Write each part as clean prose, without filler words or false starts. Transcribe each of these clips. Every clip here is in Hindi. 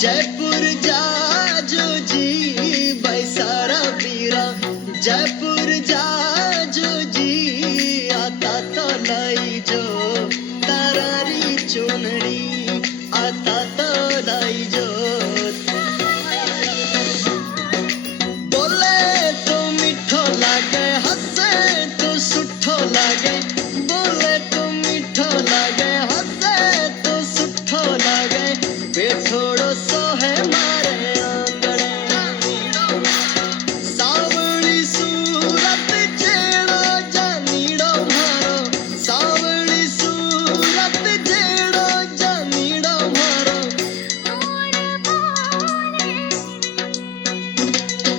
जयपुर जा जो जी बैसारा बीरा, जयपुर जा जो जी आता तो लाई जो तारारी चुनरी, आता तो लाई जो बोले तो मीठो लागे, हंसे तो सुठो लागे, बोले तो मीठो लागे, हंसे तो सुठो लागे, बेठोड़ो सो है मारे आंगणे, सावली सूरत जेड़ो जानीड़ो मारो, सावली सूरत जेड़ो जानीड़ो मारो,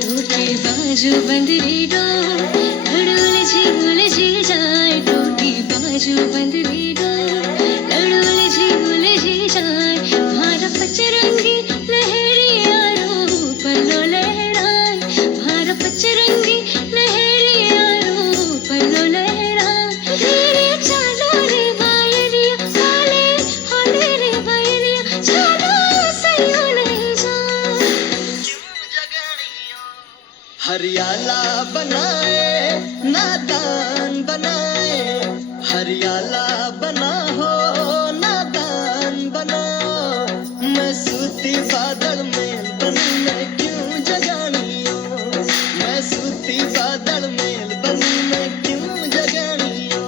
टूटे बाजू बंदरी डो उलझी जाए, टूटी बाजू बंदरी डो उलझी जाए, भारा पचरंगी लहरिया रो पल्लो लहराए, भारा पचरंगी लहरिया रो पल्लो लहराए, धीरे चालो रे बायरिया, हाले हाले रे बायरिया, चालो सैयो नहीं जा। हरियाला बनाए नादान बनाए, हरियाला बना हो नादान बना, मैं सूती बादल में बनी मैं क्यों जगानी हो, मैं सूती बादल में बनी मैं क्यों जगानी हो,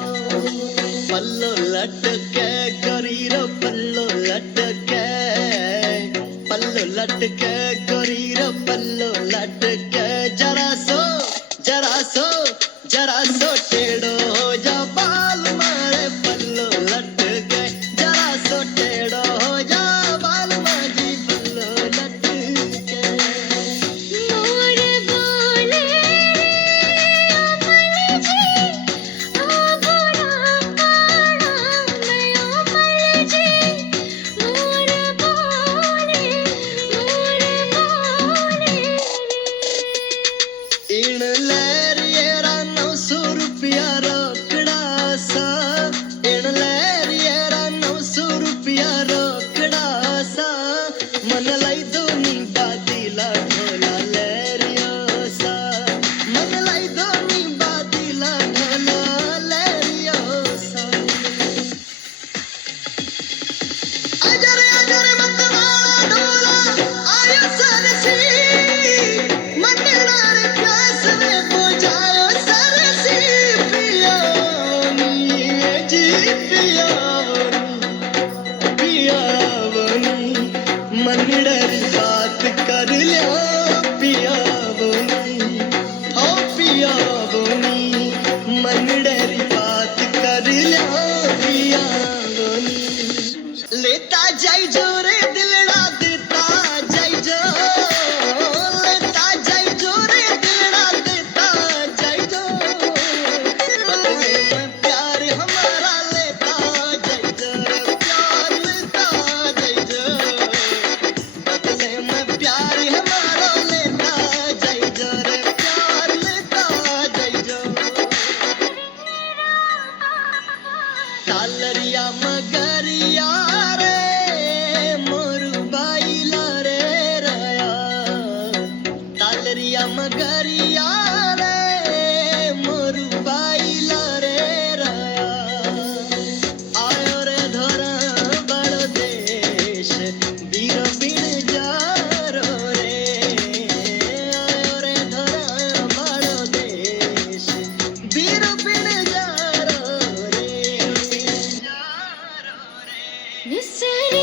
पल्लो लटके गरीरो पल्लो लटके, पल्लो लटके गरीरो पल्लो लटके, जरा सो टेढ़ो हो जा बाल मारे पल्लो लटके, जरा सो टेढ़ो हो जा बाल माजी पल्लो लटके। मोर बोले अमल जी आ बुरा पाड़ा नयो मल जी, मोर बोले इन लहरियरा 900 रुपया रोकड़ा सा, इन लहरियरा 900 रुपया रोकड़ा सा, मन लाई दो नी बादीला ढोला लहरियो सा, मन लाई दो नी बादीला ढोला लहरियो सा। आजरे मतवाला ढोला आयो सरसी, मंडलारे प्यास में बुझायो सरसी, पियावनी जी पियावनी, मंडरी बात कर लिया पियावनी, हो पियावनी, मंडरी बात कर लिया पियावनी, लेता जाई जो रे दिलड़ा देता जाई जो, लेता जाई जो रे दिलड़ा देता जाई जो, बदले में प्यार हमारा लेता जाई जो, प्यार लेता जाई जो, बदले में प्यार हमारा लेता जाई जो रे, प्यार लेता जाई जो। तालरिया मगरिया रे मोरू बाईला रे राया, तालरिया मगरिया रे मोरू बाईला रे राया, आयो रे धोरा बड़ो देश बीरो बिन जारो रे, आयो रे धोरा बड़ो देश बीरो बिन जारो रे, बिन जारो रे। निसरे